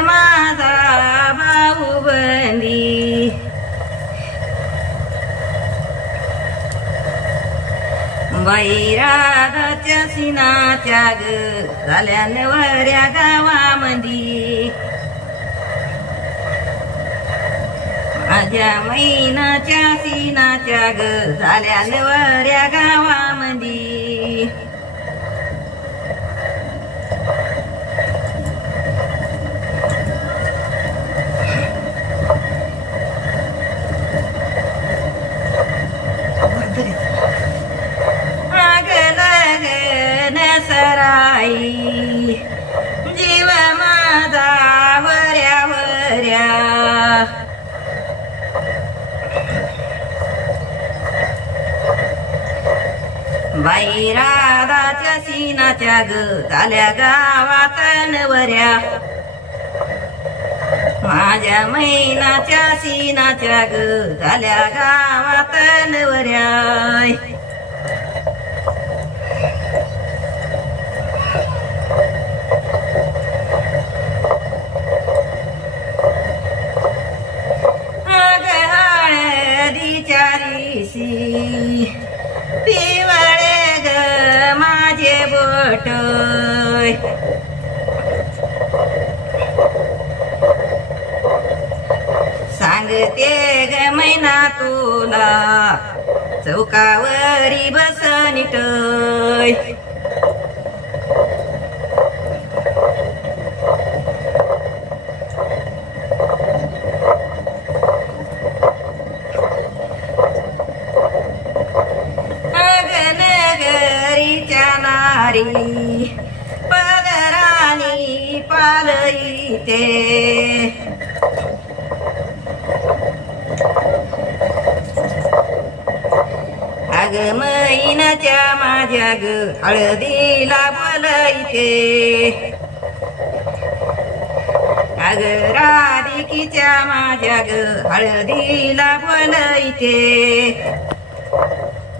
माझा भाऊ बंदी बैरागाच्या सिनाच्या ग झाल्यानवऱ्या गावामधी. माझ्या मैनाच्या सिनाच्या ग झाल्यानवऱ्या गावामधी. गावामंदी आग लगन सराई जीव माझा वऱ्या वऱ्या. बाई राधाच्या सीनाच्या ग झाल्या गावात नवऱ्या माझ्या महिनाच्या सीनाच्या ग झाल्या गावात नवऱ्या पिवळे ग माझे बोट लागते ग मैना तुला चौकावरी बसनिट अगनगरीच्या पदराणी पालईते ते. मैनाच्या माझ्या ग हळदीला बोलायचे अग राधिकीच्या माझ्या ग हळदीला बोलायचे